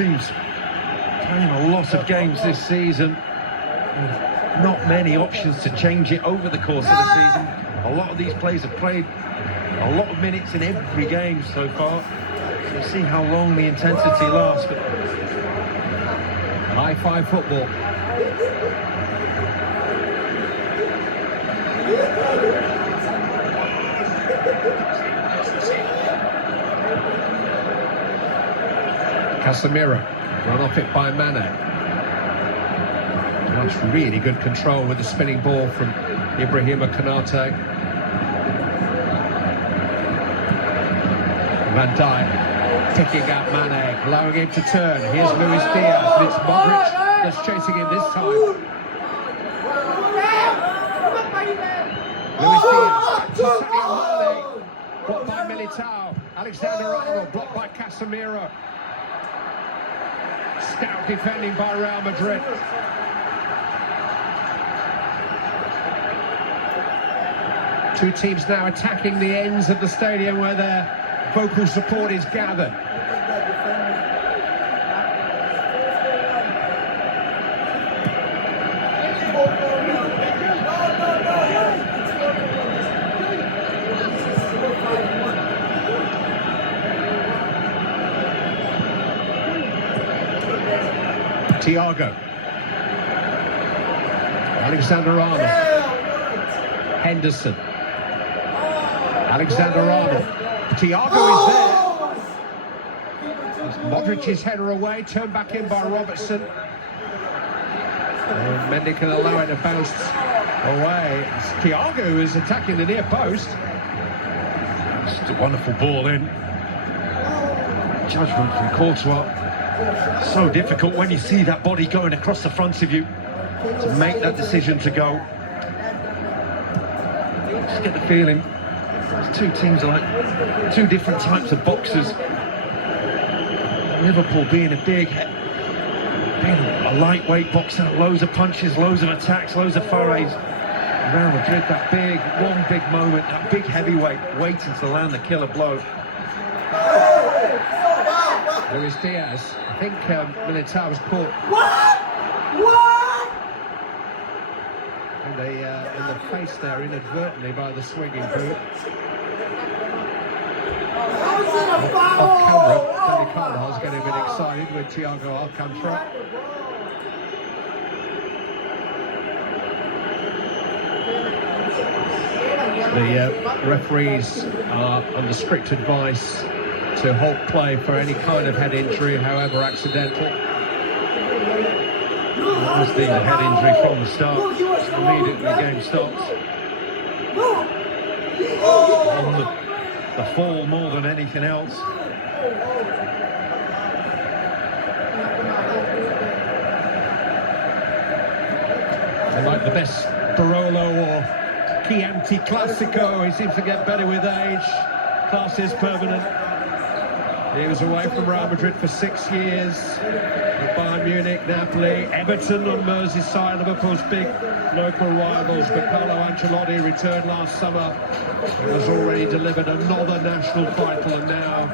Teams playing a lot of games this season. Not many options to change it over the course of the season. A lot of these players have played a lot of minutes in every game so far. We'll see how long the intensity lasts. But high-five football. Casemiro, run off it by Mane. That's really good control with the spinning ball from Ibrahima Konate. Van Dijk picking up Mane, allowing him to turn. Here's Luis Diaz, and it's Madrid that's chasing him this time. Luis Diaz to Sadio Mane, blocked by Militao. Alexander-Arnold blocked by Casemiro. Stout defending by Real Madrid. Two teams now attacking the ends of the stadium where their vocal support is gathered. Thiago. Alexander-Arnold. Henderson. Alexander-Arnold. Thiago is there. It's Modric's header away, turned back in by Robertson. And Mendy can allow it to bounce away. It's Thiago is attacking the near post. Just a wonderful ball in. Judgment from Courtois. So difficult when you see that body going across the front of you to make that decision to go. Just get the feeling these two teams are like two different types of boxers. Liverpool being a lightweight boxer, loads of punches, loads of attacks, loads of forays. Real Madrid, that one big moment, that big heavyweight waiting to land the killer blow. Luis Diaz, I think Militao was caught in the face there inadvertently by the swinging boot. Off camera, Tony Carvalho's getting a bit excited with Thiago Alcantara. The referees are under strict advice to halt play for any kind of head injury, however accidental. That was the head injury from the start. Immediately the game stops. On the fall more than anything else. They're like the best Barolo or Chianti Classico. He seems to get better with age. Class is permanent. He was away from Real Madrid for 6 years. With Bayern Munich, Napoli, Everton on Merseyside, Liverpool's big local rivals. But Carlo Ancelotti returned last summer. He has already delivered another national title and now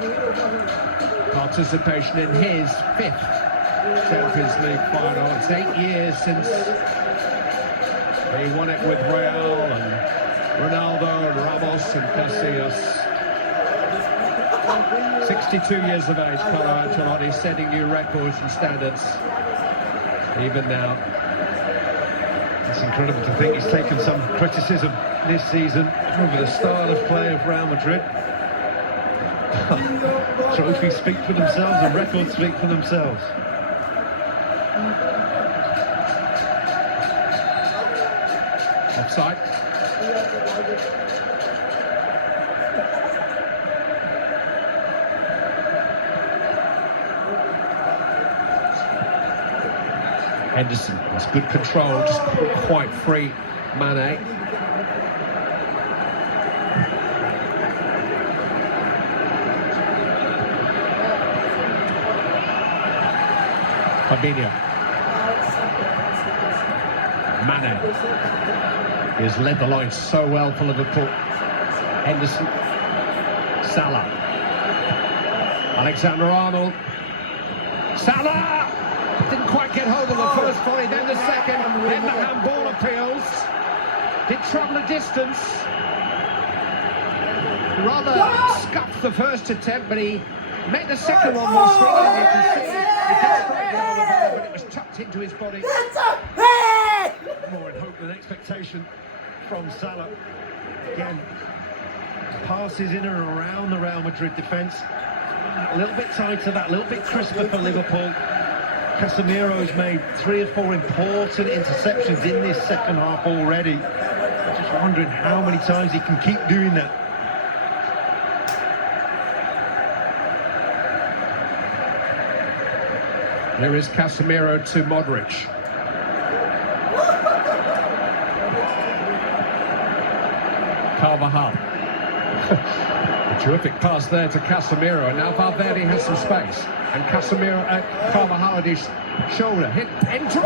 participation in his 5th Champions League final. It's 8 years since he won it with Real and Ronaldo and Ramos and Casillas. 62 years of age, Carlo Ancelotti, setting new records and standards even now. It's incredible to think he's taken some criticism this season over the style of play of Real Madrid. Trophies speak for themselves and records speak for themselves. Offside. Henderson has good control, just couldn't quite free Mane. Fabinho. Mane. He has led the line so well for Liverpool. Henderson. Salah. Alexander-Arnold. Salah didn't quite get hold of the first volley, then the second, then the handball appeals. Did travel a distance. Rather scuffed the first attempt, but he made the second one more swinging. You can see it did strike well the ball, but it was tucked into his body. More in hope than expectation from Salah. Again, passes in and around the Real Madrid defence. A little bit tighter, that, a little bit crisper for Liverpool. Casemiro's made 3 or 4 important interceptions in this second half already. Just wondering how many times he can keep doing that. Here is Casemiro to Modric. Carvajal. A terrific pass there to Casemiro, and now Valverde has some space. And Casemiro at Carvajal at his shoulder. Hit into...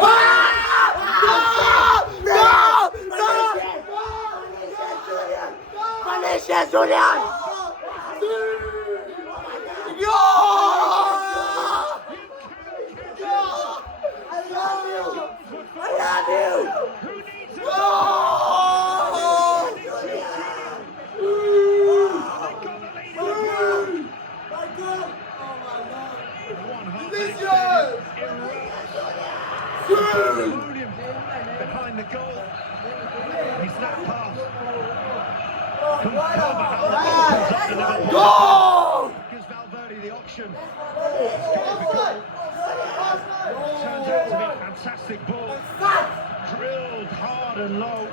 Behind the goal. He's that pass. Goal! Gives Valverde the option. Turns out to be a fantastic ball. Drilled hard and low.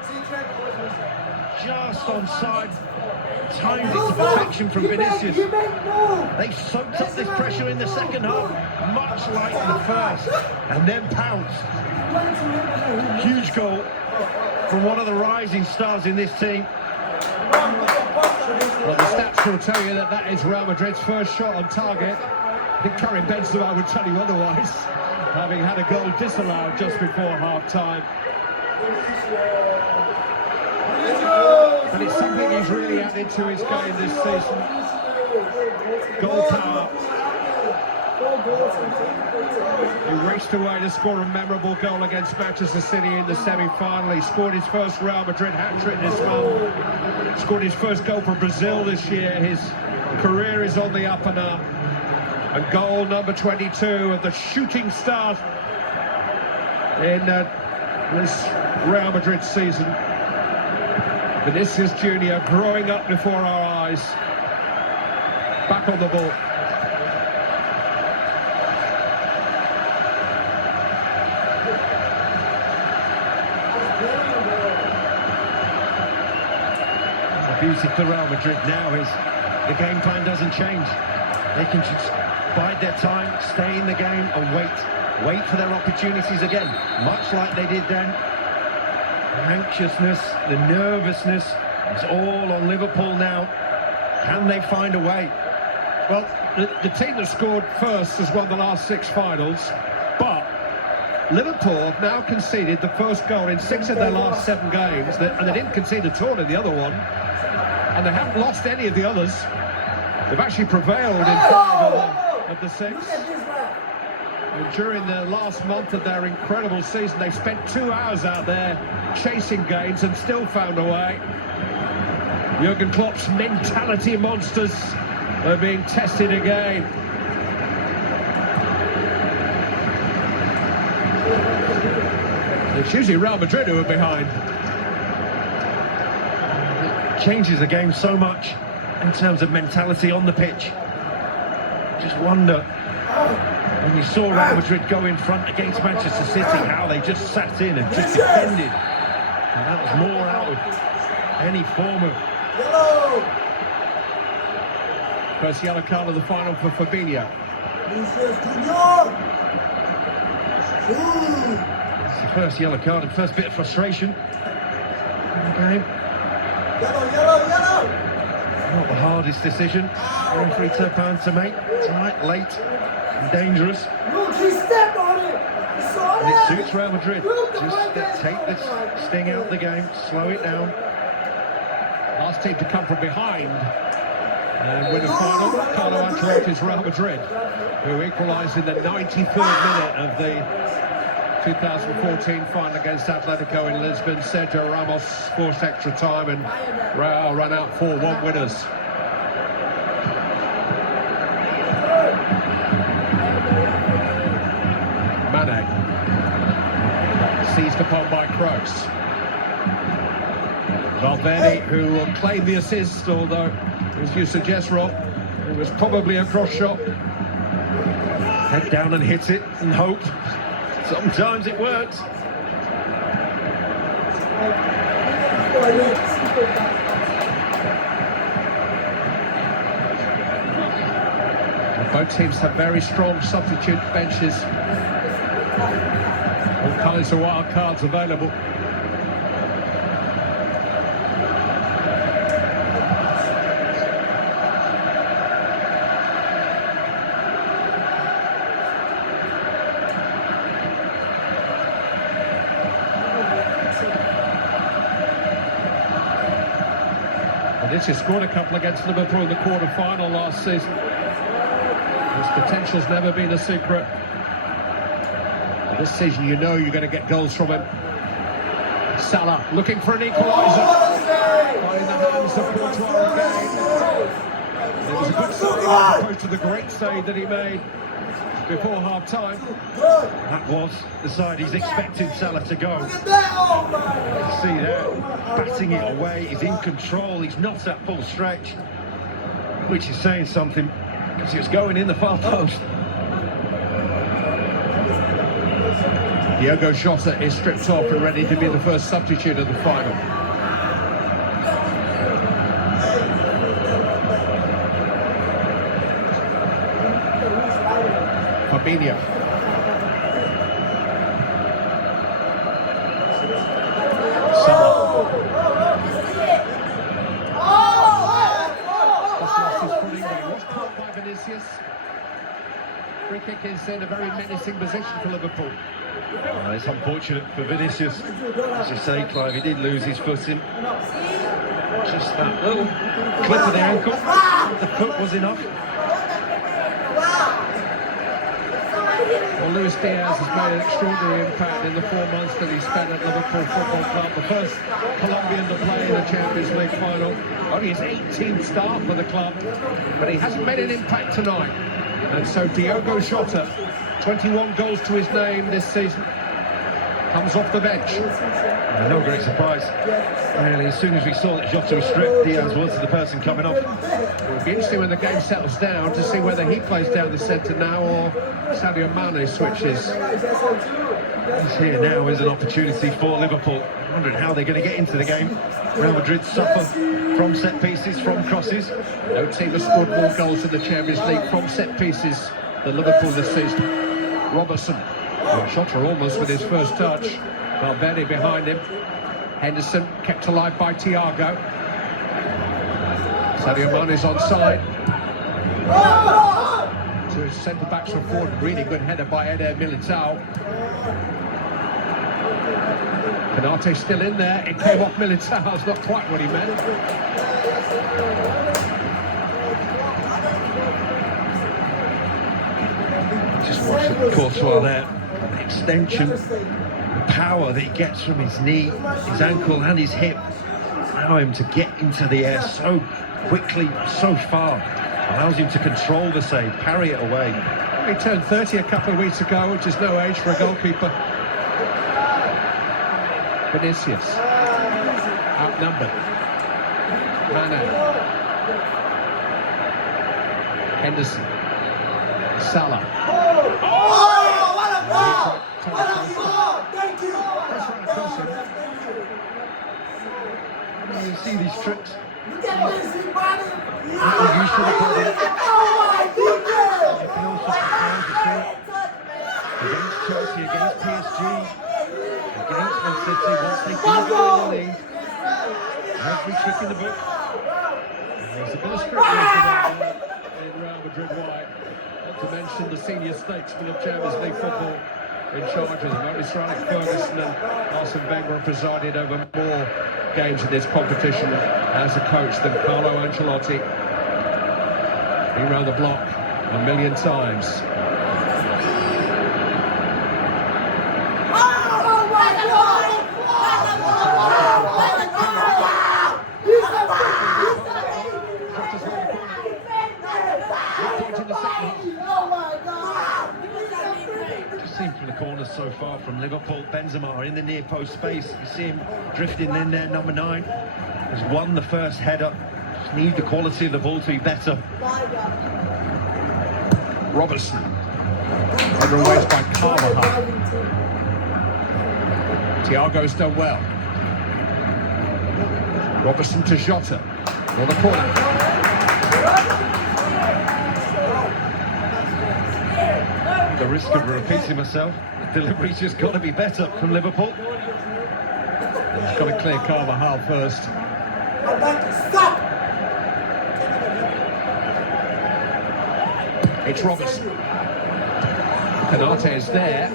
Just onside. Timed it to perfection from Vinicius. They soaked up this pressure in the second half, much like the first, and then pounced. Huge goal from one of the rising stars in this team. Well, the stats will tell you that that is Real Madrid's first shot on target. I think Karim Benzema would tell you otherwise, having had a goal disallowed just before half-time. But it's something he's really added to his game this season. Goal power. He raced away to score a memorable goal against Manchester City in the semi-final. He scored his first Real Madrid hat-trick this month. Scored his first goal for Brazil this year. His career is on the up and up. And goal number 22 of the shooting stars in this Real Madrid season. Vinicius Junior growing up before our eyes. Back on the ball. The beauty for Real Madrid now is the game plan doesn't change. They can just bide their time, stay in the game and wait for their opportunities again, much like they did then. The anxiousness, the nervousness, it's all on Liverpool now. Can they find a way? Well, the team that scored first has won the last 6 finals, but Liverpool have now conceded the first goal in 6 of their last 7 games, and they didn't concede at all in the other one, and they haven't lost any of the others. They've actually prevailed in 5 of the 6. And during the last month of their incredible season, they've spent 2 hours out there chasing games and still found a way. Jurgen Klopp's mentality monsters are being tested again. It's usually Real Madrid who are behind. It changes the game so much in terms of mentality on the pitch. Just wonder, when you saw Real Madrid go in front against Manchester City, how they just sat in and just defended. And that was more out of any form of... First yellow card of the final for Fabinho. It's the first yellow card and first bit of frustration in the game. Not the hardest decision for referee to make. Tight, late, and dangerous. And it suits Real Madrid. Just take this sting out of the game, slow it down. Last team to come from behind And winner final, Carlo Ancelotti's Real Madrid, who equalised in the 93rd minute of the 2014 final against Atletico in Lisbon. Sergio Ramos forced extra time and Real ran out 4-1 winners. Mane, seized upon by Kroos. Valverde, who will claim the assist, although, as you suggest, Rob, it was probably a cross shot. Head down and hit it and hope. Sometimes it works. Both teams have very strong substitute benches. All kinds of wild cards available. He scored a couple against Liverpool in the quarter-final last season. His potential's never been a secret. This season, you know you're going to get goals from him. Salah looking for an equaliser. In the hands of Courtois again. It was a good save as opposed to the great save that he made before half-time. That was the side he's expected Salah to go. You see that, batting it away, he's in control, he's not at full stretch, which is saying something, because he was going in the far post. Diogo Jota is stripped off and ready to be the first substitute of the final. Fabinho. Salah. Just lost his footing, but he was caught by Vinicius. Free kick is in a very menacing position for Liverpool. Well, it's unfortunate for Vinicius. As you say, Clive, he did lose his footing. Just that little clip of the ankle. The foot was enough. Well, Luis Diaz has made an extraordinary impact in the 4 months that he spent at Liverpool Football Club. The first Colombian to play in the Champions League final. Only his 18th start for the club, but he hasn't made an impact tonight. And so Diogo Jota, 21 goals to his name this season, comes off the bench. No great surprise. Really, as soon as we saw that Jota was stripped, Diaz was the person coming off. It'll be interesting when the game settles down to see whether he plays down the centre now or Sadio Mane switches. This here now is an opportunity for Liverpool. Wondering how they're going to get into the game. Real Madrid suffer from set pieces, from crosses. No team has scored more goals in the Champions League from set pieces than Liverpool this season. Robertson. Jota almost with his first touch. Valverde behind him. Henderson kept alive by Thiago. Sadio Mane's onside. To his centre-backs from forward. Really good header by Eder Militao. Penalty still in there. It came off Militao. It's not quite what he meant. Just watch the Courtois there. Extension, the power that he gets from his knee, his ankle and his hip allow him to get into the air so quickly, so far. Allows him to control the save, parry it away. He turned 30 a couple of weeks ago, which is no age for a goalkeeper. Vinicius, outnumbered. Mane. Henderson. Salah. Thank you. You see these tricks. Look at this, brother. You're used to the ball. Oh my goodness. You can also surprise yourself. Against Chelsea, against PSG, against Man City, once they do go in the league. Every trick in the book. And there's a bit of script in Real Madrid white. Not to mention the senior statesmen of Champions League football in charge of them. Only Sir Alex Ferguson and Arsene Wenger have presided over more games in this competition as a coach than Carlo Ancelotti. Been round the block a million times. Just seen from the corners so far from Liverpool, Benzema in the near post space. You see him drifting in there, number 9. Has won the first header. Just need the quality of the ball to be better. Robertson. Underway by Carvajal. Thiago's done well. Robertson to Jota. For the corner. The risk of repeating myself, the delivery's just got to be better from Liverpool. He's got to clear Carvajal first. Stop! It's Robertson. Canate is there.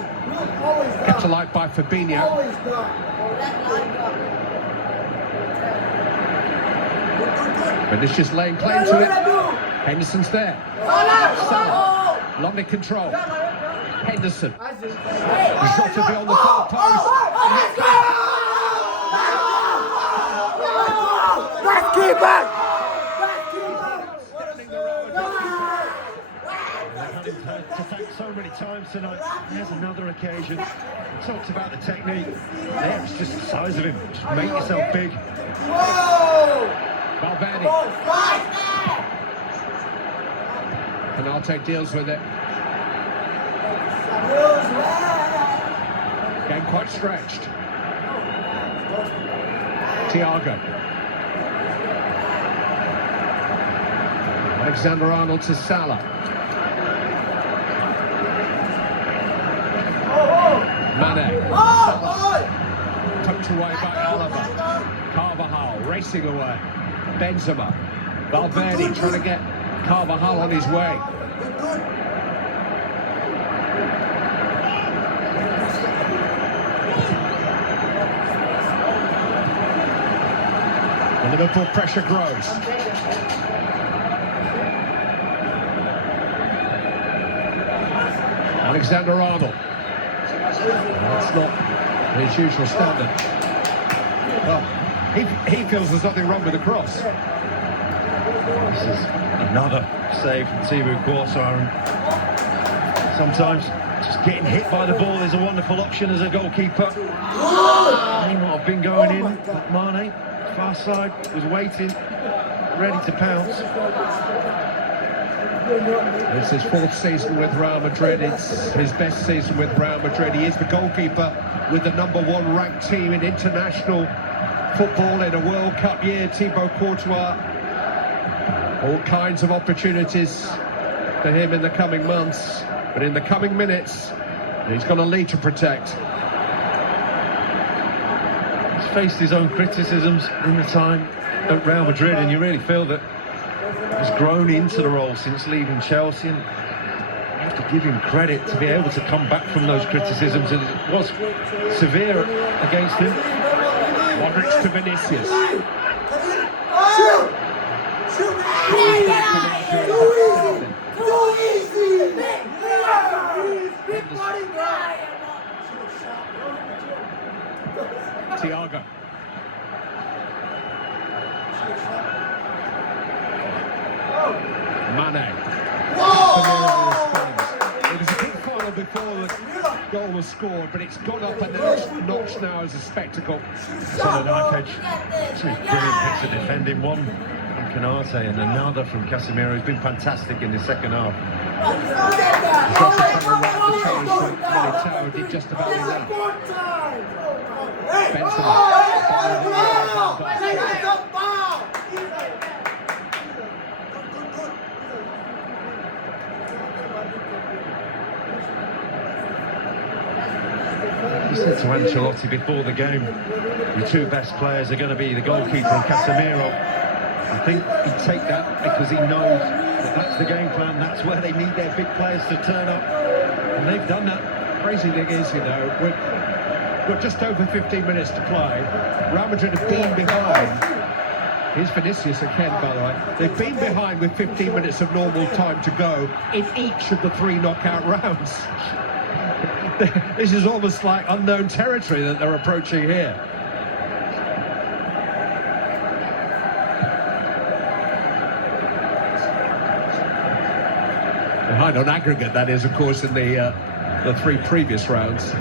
Kept alive by Fabinho. Vinicius laying claim to it. Henderson's there. Salah. Lovely control. Henderson. Jota beyond the far post. Let's keep it! To thank so many times tonight. There's another occasion. We talked about the technique. There, it's just the size of him. Just make yourself big. Valverde. Canate deals with it. Game quite stretched. Thiago. Alexander-Arnold to Salah. Mane. Salah. Tucked away by Alaba. Carvajal racing away. Benzema. Valverde trying to get Carvajal on his way. The Liverpool pressure grows. Alexander-Arnold. That's not his usual standard. Well, he feels there's nothing wrong with the cross. This is another save from Thibaut Courtois. Sometimes just getting hit by the ball is a wonderful option as a goalkeeper. He might have been going in, but Mane, far side, was waiting, ready to pounce. It's his 4th season with Real Madrid. It's his best season with Real Madrid. He is the goalkeeper with the #1 ranked team in international football in a World Cup year. Thibaut Courtois. All kinds of opportunities for him in the coming months, but in the coming minutes, he's got a lead to protect. He's faced his own criticisms in the time at Real Madrid, and you really feel that he's grown into the role since leaving Chelsea, and you have to give him credit to be able to come back from those criticisms, and it was severe against him. Modric to Vinicius. Thiago. Mane. It was a good final before the goal was scored, but it's gone up a notch now as a spectacle. It's on a knife edge. Two brilliant bits of defending. One from Canate and another from Casemiro, who's been fantastic in the second half. Militao did just about enough. He said to Ancelotti before the game, your 2 best players are going to be the goalkeeper and Casemiro. I think he'd take that because he knows that that's the game plan, that's where they need their big players to turn up, and they've done that. Crazy thing is, you know, we're just over 15 minutes to play. Real Madrid have been behind Here's Vinicius again, by the way. They've been behind with 15 minutes of normal time to go in each of the 3 knockout rounds. This is almost like unknown territory that they're approaching here. Behind on aggregate, that is, of course, in the 3 previous rounds.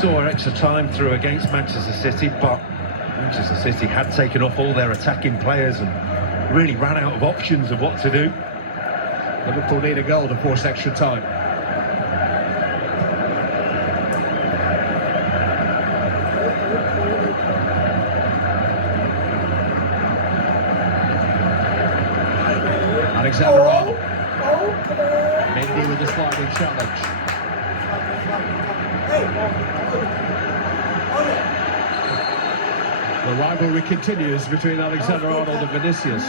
Saw extra time through against Manchester City, but Manchester City had taken off all their attacking players and really ran out of options of what to do. Liverpool need a goal to force extra time. Alexander-Arnold. Mendy with the sliding challenge. The rivalry continues between Alexander-Arnold and Vinicius.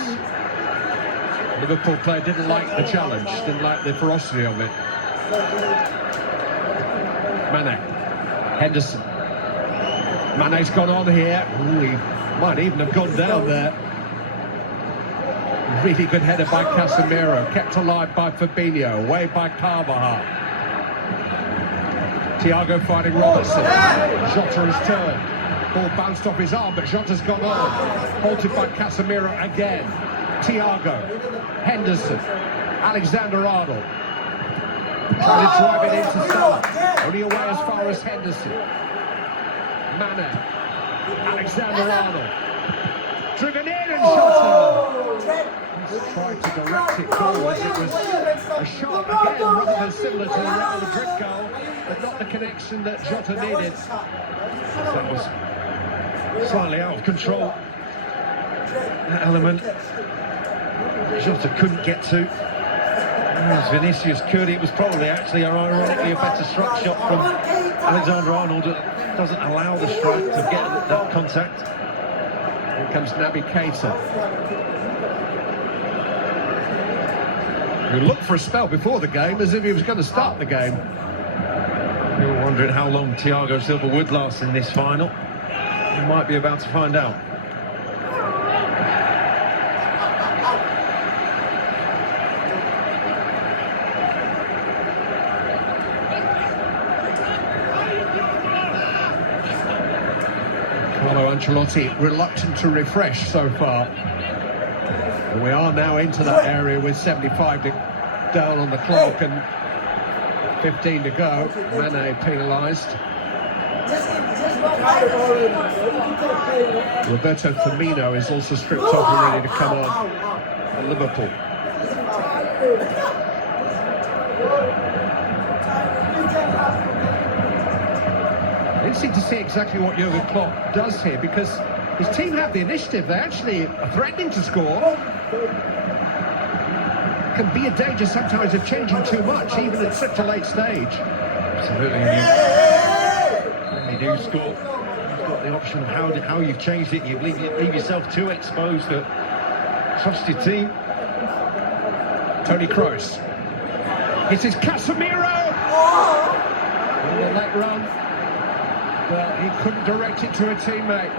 Liverpool player didn't like the challenge, didn't like the ferocity of it. Mane. Henderson. Mane's gone on here. Ooh, he might even have gone down there. Really good header by Casemiro, kept alive by Fabinho, away by Carvajal. Thiago fighting Robertson. Jota has turned. Ball bounced off his arm, but Jota's gone on. Halted by Casemiro again. Thiago, Henderson, Alexander-Arnold. Trying to drive it into Salah. Only away as far as Henderson. Mane. Alexander-Arnold. Driven in and Jota. Tried to direct it forwards. It was a shot again, rather than similar to the Real Madrid goal, but not the connection that Jota needed. That was slightly out of control. That element Jota couldn't get to. As Vinicius could, it was probably actually ironically a better struck shot from Alexander-Arnold that doesn't allow the strike to get that contact. Here comes Naby Keita, who looked for a spell before the game as if he was going to start the game. You were wondering how long Thiago Silva would last in this final. We might be about to find out. Carlo Ancelotti reluctant to refresh so far. And we are now into that area with 75 down on the clock and 15 to go. Mane penalised. Roberto Firmino is also stripped off and ready to come on at Liverpool. Interesting to see exactly what Jurgen Klopp does here, because his team have the initiative. They actually are threatening to score. Can be a danger sometimes of changing too much, even at such a late stage. Absolutely. When you do score, you've got the option of how you've changed it. You leave yourself too exposed to trust your team. Toni Kroos. This is Casemiro. On the late run, but he couldn't direct it to a teammate.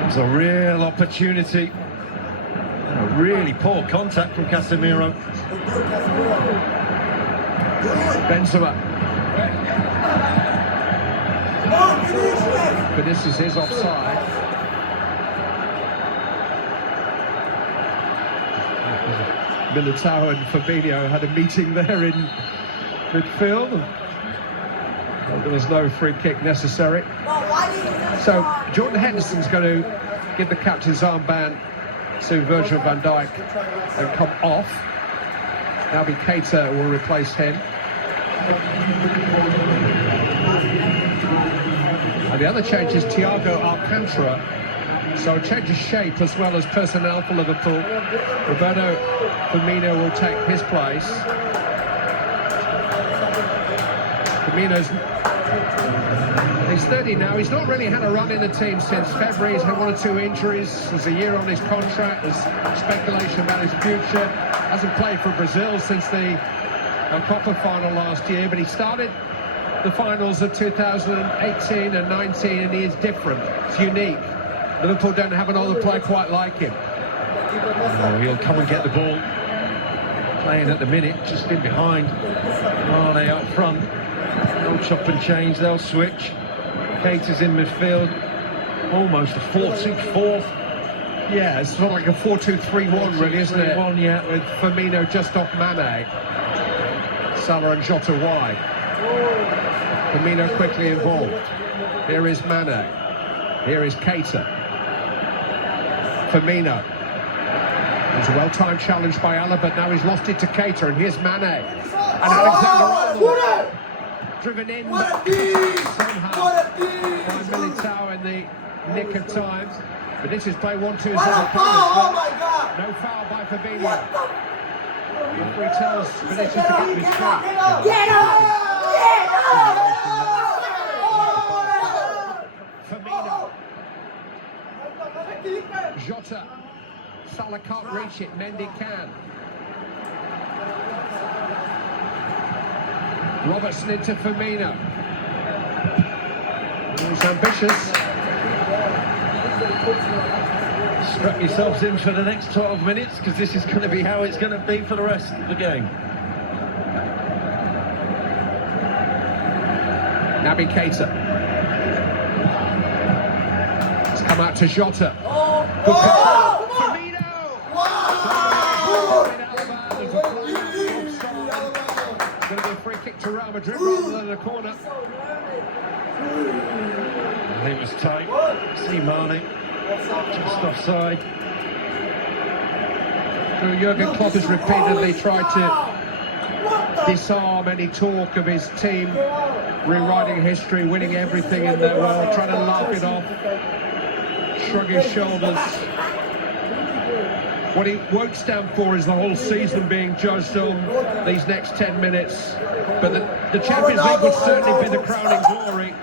It was a real opportunity. A really poor contact from Casemiro. Benzema. Vinicius is offside. Militao and Fabinho had a meeting there in midfield. There was no free kick necessary. So Jordan Henderson's going to give the captain's armband to Virgil van Dijk and come off. Naby Keita will replace him. And the other change is Thiago Alcantara. So a change of shape as well as personnel for Liverpool. Roberto Firmino will take his place. Firmino's... He's 30 now. He's not really had a run in the team since February. He's had 1 or 2 injuries. There's a year on his contract. There's speculation about his future. Hasn't played for Brazil since the Copa final last year, but he started the finals of 2018 and 19, and he is different. It's unique. Liverpool don't have another player quite like him. Oh, he'll come and get the ball. Playing at the minute, just in behind. Mane up front. No chop and change, they'll switch. Keita's in midfield. Almost a 4-2-4. Yeah, it's sort of like a 4-2-3-1 really, isn't it? 4-2-3-1, yeah. With Firmino just off Mane. Salah and Jota wide. Firmino quickly involved. Here is Mane. Here is Keita. Firmino. It was a well-timed challenge by Alaba, but now he's lost it to Keita, and here's Mane. And Alexander-Arnold driven in somehow by Militao in the nick of time. But this is play 1-2. Oh my God! No foul by Fabinho. Referee tells Vinicius to get his foul. Get up! Get up! Firmino. Jota. Salah can't reach it, Mendy can. Robertson into Firmino. He's ambitious. Strap yourselves in for the next 12 minutes, because this is going to be how it's going to be for the rest of the game. Naby Keita. It's come out to Jota. Good control. Firmino. It's going to be a free kick to Real Madrid rather than a corner. I think it was tight. See Mane just offside. So Jurgen Klopp has repeatedly tried to disarm any talk of his team rewriting history, winning everything in their world, trying to laugh it off, shrug his shoulders. What he won't stand for is the whole season being judged on these next 10 minutes. But the Champions League would certainly be the crowning glory.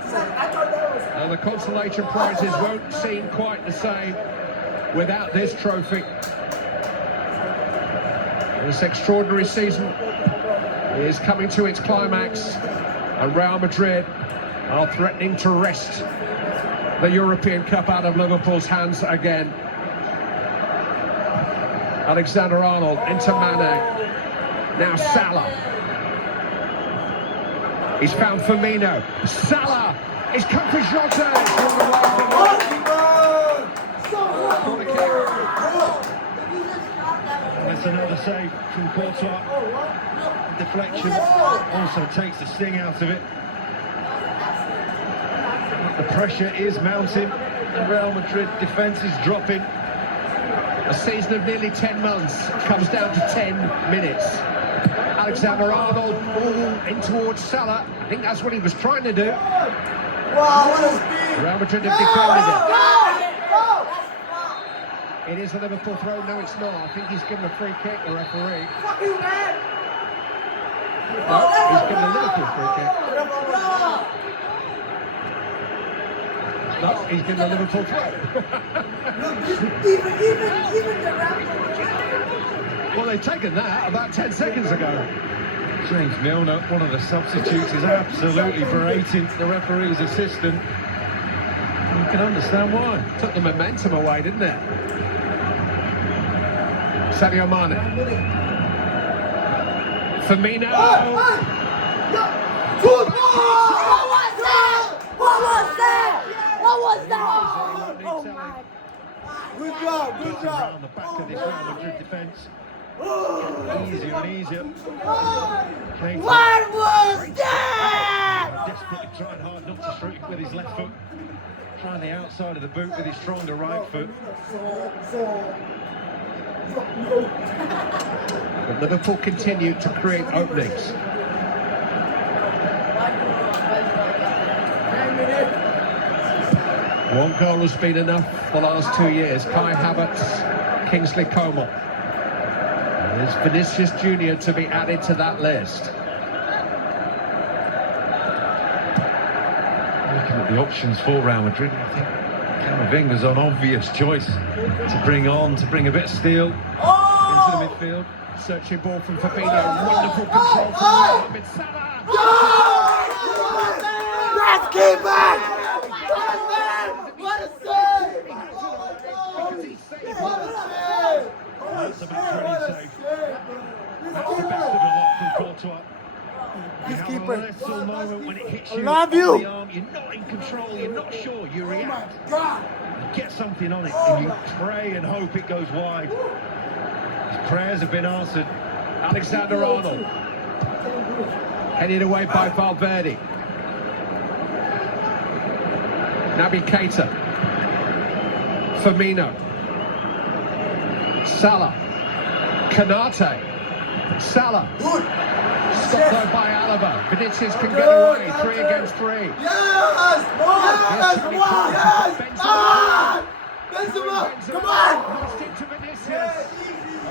And the consolation prizes won't seem quite the same without this trophy. This extraordinary season is coming to its climax, and Real Madrid are threatening to wrest the European Cup out of Liverpool's hands again. Alexander-Arnold into Mane. Now Salah. He's found Firmino. Salah. It's come for Jota. That's another save from Courtois. Deflection also takes the sting out of it. The pressure is mounting. The Real Madrid defence is dropping. A season of nearly 10 months comes down to 10 minutes. Alexander-Arnold in towards Salah. I think that's what he was trying to do. Wow, what a speed! Real Madrid have defended it. It is a Liverpool throw. No, it's not. I think he's given a free kick, the referee. Fuck you, man! No, he's given a Liverpool free kick. No, he's given a Liverpool throw. Even the ref. Well, they've taken that about 10 seconds ago. James Milner, one of the substitutes, is absolutely berating the referee's assistant. You can understand why. Took the momentum away, didn't it? Sadio Mane. Firmino. What was that? What was that? What was that? Oh my! Good job, good job. Around the back of this Real Madrid defence. Easier and easier. What was that? Desperately trying hard not to shoot with his left foot. Trying the outside of the boot with his stronger right foot. But Liverpool continued to create openings. One goal has been enough the last 2 years. Kai Havertz, Kingsley Coman. There's Vinicius Junior to be added to that list. Looking at the options for Real Madrid, I think Camavinga's an obvious choice to bring a bit of steel into the midfield. Searching ball from Fabinho. Wonderful control from Mohamed Salah. Let's keep it! What a save! What a save! That's a brilliant save. That's the best of the lot from Courtois. You have a little moment when it hits you Love on you. the arm. You're not in control. You're not sure. You react. God! You get something on it, and you pray and hope it goes wide. His prayers have been answered. Alexander-Arnold headed away by Valverde. Naby Keita, Firmino, Salah, Kanate, Salah. Stopped though by Alaba. Vinicius can get away. 3 against 3. Yes! Yes! Come on! Yes! Ah! Benzema! Come on! Lost into Vinicius.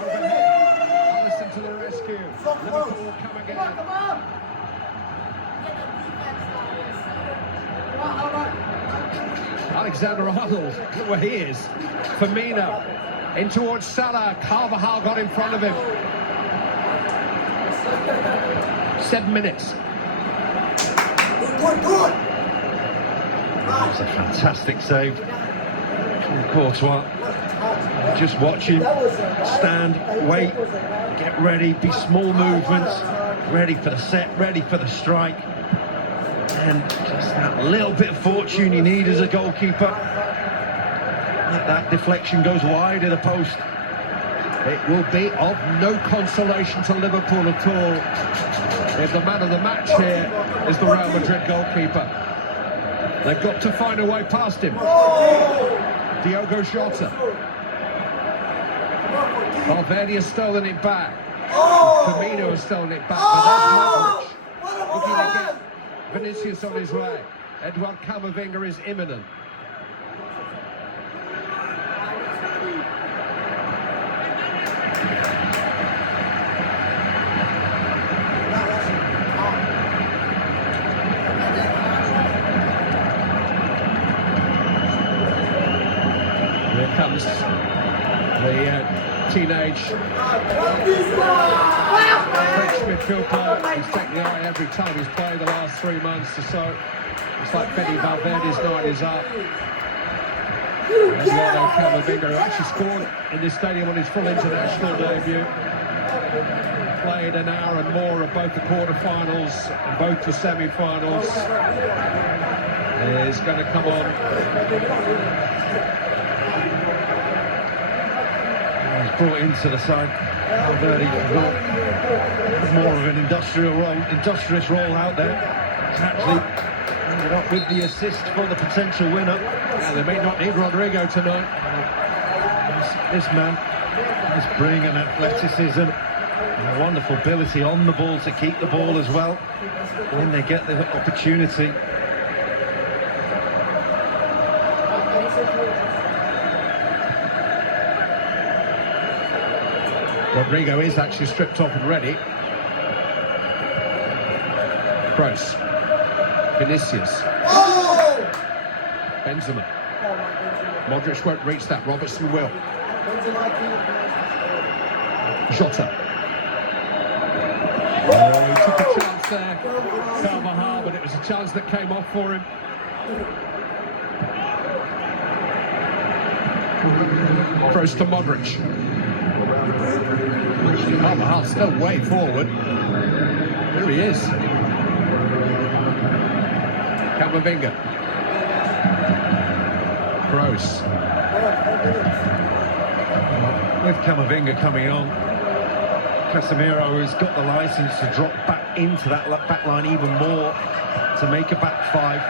Overhead. Alisson to the rescue. Liverpool will come again. Come on! Alexander-Arnold, look where he is. Firmino in towards Salah. Carvajal got in front of him. 7 minutes. Good. That's a fantastic save from Courtois. Just watch him stand, wait, get ready, be small movements, ready for the set, ready for the strike. And just that little bit of fortune you need as a goalkeeper. That deflection goes wide of the post. It will be of no consolation to Liverpool at all if the man of the match here is the Real Madrid goalkeeper. They've got to find a way past him. Diogo Jota. Valverde has stolen it back. Firmino has stolen it back. But there's Modric looking to get Vinicius on his way. Edouard Camavinga is imminent. Here comes the teenage French midfield player. He's taken the eye every time he's played the last 3 months or so. It's like Fede Valverde's night is up. Eduardo Camavinga, who actually scored in this stadium on his full international debut. Played an hour and more of both the quarter-finals and both the semi-finals. Is going to come on. He's brought into the side. Valverde got more of an industrious role out there. He's actually ended up with the assist for the potential winner. Yeah, they may not need Rodrigo tonight. This man is bringing athleticism and a wonderful ability on the ball to keep the ball as well when they get the opportunity. Rodrigo is actually stripped off and ready. Kroos. Vinicius. Benzema. Modric won't reach that. Robertson will. Jota. Oh, he took a chance there. Carvajal, but it was a chance that came off for him. Kroos to Modric. Carvajal still way forward. There he is. Camavinga. Kroos. With Camavinga coming on, Casemiro has got the license to drop back into that back line even more to make a back 5.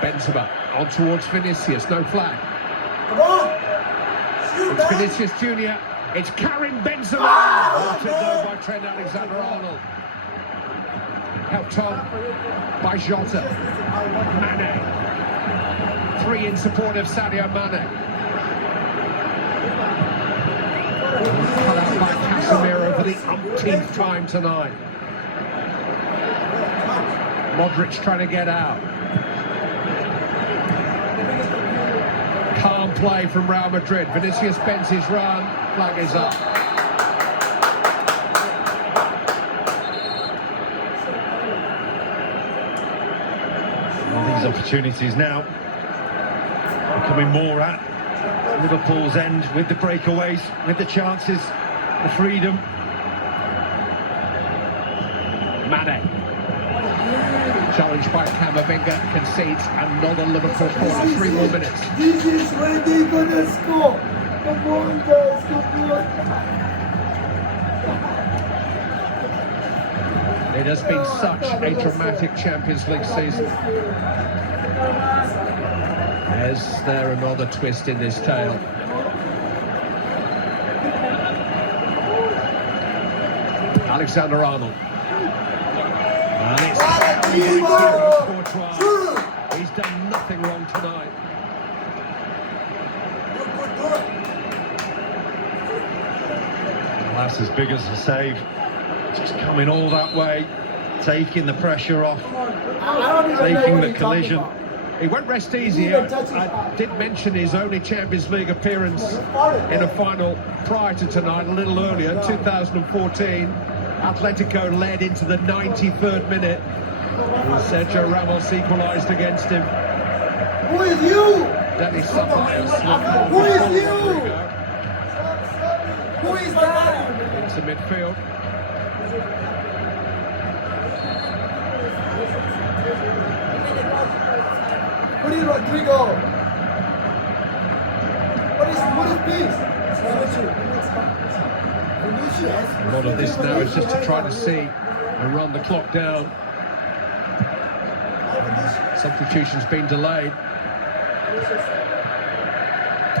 Benzema on towards Vinicius, no flag. Come on! It's Vinicius Jr. It's Karim Benzema. Watered though by Trent Alexander-Arnold. Helped on by Jota. Mane. 3 in support of Sadio Mane. Cut out by Casemiro for the umpteenth time tonight. Modric trying to get out. Calm play from Real Madrid. Vinicius bends his run. Flag is up. Opportunities now becoming more at Liverpool's end, with the breakaways, with the chances, the freedom. Mane. Challenged by Camavinga, concedes another Liverpool corner. 3 more minutes. This is where they're gonna score. Come on, guys, come on. It has been such a dramatic Champions League season. Is there another twist in this tale? Alexander-Arnold. And it's Courtois. He's done nothing wrong tonight. Well, that's as big as a save. Just coming all that way, taking the pressure off, taking the collision. He won't rest easy. I did mention his only Champions League appearance in a final prior to tonight, a little earlier, in 2014. Atletico led into the 93rd minute. Sergio Ramos equalised against him. Who is you? Dennis Ceballos. Who is you? Who is that? Into midfield. Who is Rodrigo? What is this? A lot of this now is just to try to see and run the clock down. Substitution's been delayed.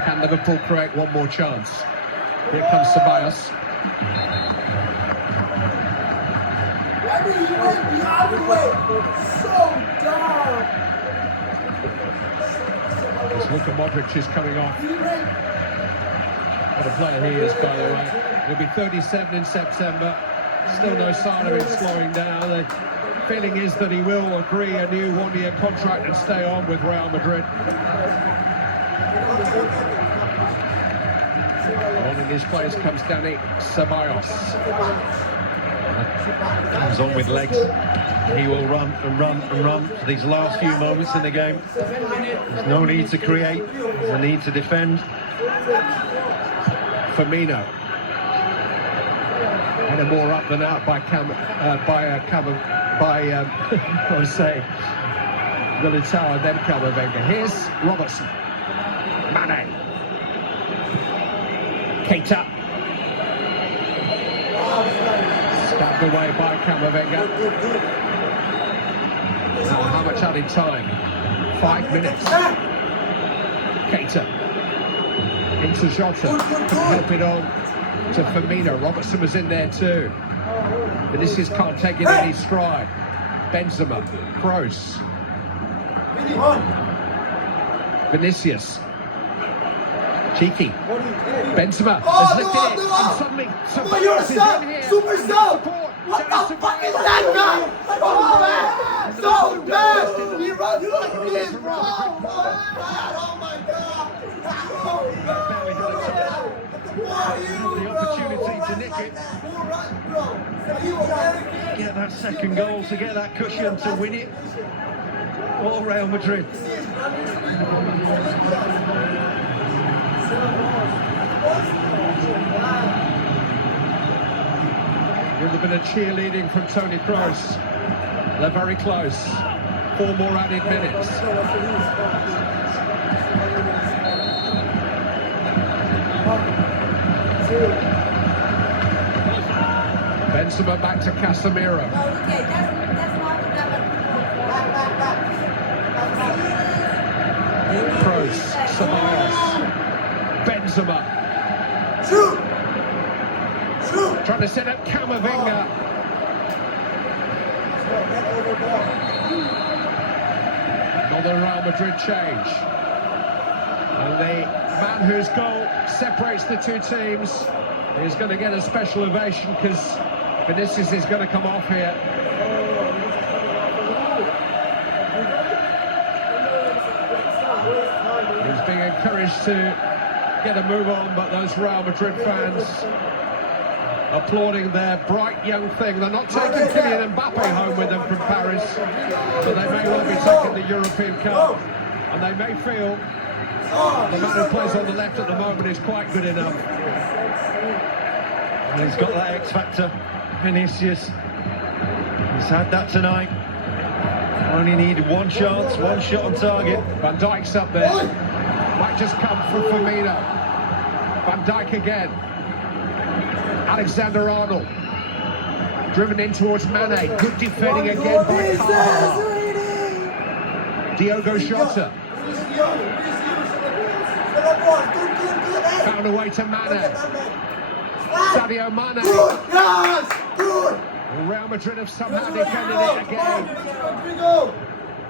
Can Liverpool create one more chance? Here comes Ceballos. Why do you went the other way? So dumb. This Luka Modric is coming off. What a player he is, by the way. He'll be 37 in September. Still no sign of him slowing down. The feeling is that he will agree a new one-year contract and stay on with Real Madrid. On in his place comes Dani Ceballos. Comes on with legs. He will run and run and run for these last few moments in the game. There's no need to create. There's a need to defend. Firmino. Headed more up than out by Militao and then Camavinga. Here's Robertson. Mane. Keita. Stabbed away by Camavinga. Now, how much added time? 5 minutes. Keita. Into Jota. Help it on to Firmino. Robertson was in there too. Vinicius can't take it any stride. Benzema. Kroos. Vinicius. Cheeky. Benzema has lifted it, and suddenly Ceballos is in here. Super sub! What the fuck is that guy? So bad! So bad! He runs like this, bro! Oh my god! The opportunity to nick it. Get that second goal, to get that cushion, to win it. All Real Madrid. A little bit of cheerleading from Toni Kroos. They're very close. 4 more added minutes. Benzema back to Casemiro. Kroos, Ceballos, Benzema. Shoot! Trying to set up Camavinga. Another Real Madrid change. And the man whose goal separates the two teams is going to get a special ovation because Vinicius is going to come off here. He's being encouraged to get a move on, but those Real Madrid fans applauding their bright young thing. They're not taking Kylian Mbappe home with them from Paris, but they may well be taking the European Cup, and they may feel the man who plays on the left at the moment is quite good enough. And he's got that X factor, Vinicius. He's had that tonight. Only needed one chance, one shot on target. Van Dijk's up there. Might just come for Firmino. Van Dijk again. Alexander-Arnold. Driven in towards Mane. Good defending again by Carvajal. Diogo Jota. Found a way to Mane. Sadio Mane. Real Madrid have somehow defended it again.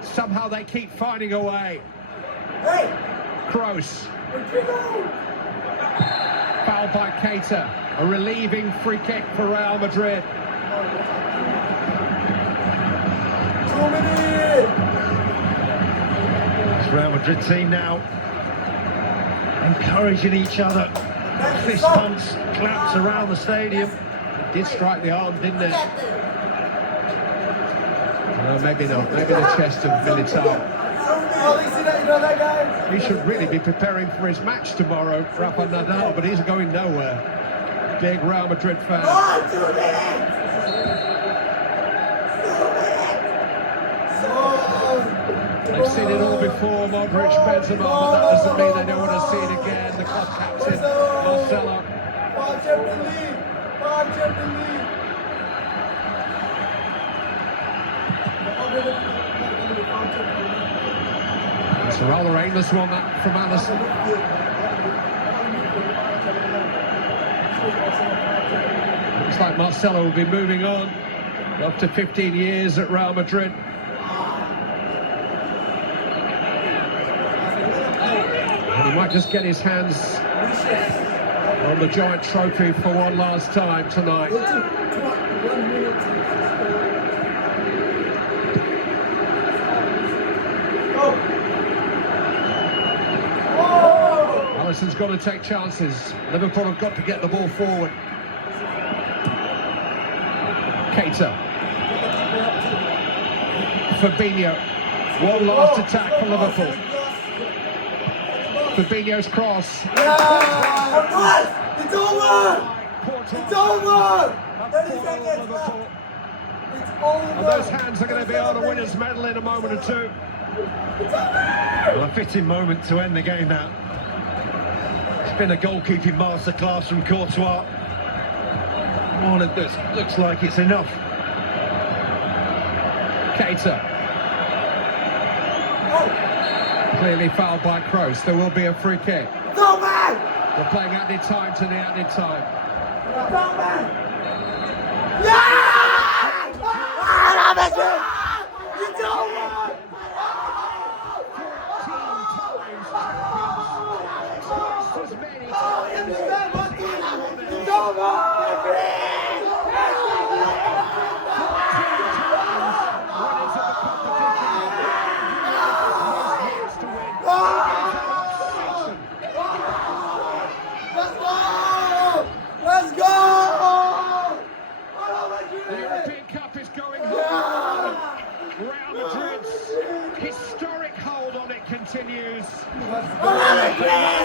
Somehow they keep finding a way. Kroos. Foul by Keita. A relieving free kick for Real Madrid. This Real Madrid team now encouraging each other. Fist pumps, claps around the stadium. Did strike the arm, didn't it? No, maybe not. Maybe the chest of Militao. He should really be preparing for his match tomorrow, Rafa Nadal, but he's going nowhere. Big Real Madrid fan. They've seen it all before, Modric, Benzema, but that doesn't mean they don't want to see it again. The club captain, Marcelo. It's a rather aimless one that from Alisson. Looks like Marcelo will be moving on after 15 years at Real Madrid. And he might just get his hands on the giant trophy for one last time tonight. Alisson's got to take chances. Liverpool have got to get the ball forward. Keita. Fabinho. One last attack for Liverpool. Fabinho's cross. Yeah! It's over! It's over! 30 seconds left. It's over! And those hands are going to be on a winner's medal in a moment or two. Well, a fitting moment to end the game now. It's been a goalkeeping masterclass from Courtois. One of this looks like it's enough. Keita. Clearly fouled by Kroos. There will be a free kick. No, man! We're playing added time to the added time. No, man! Yeah! It's over! 14 times. As many It's over! Let's go! The European Cup is going home. Real Madrid's historic hold on it continues.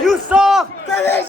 You saw! Finish!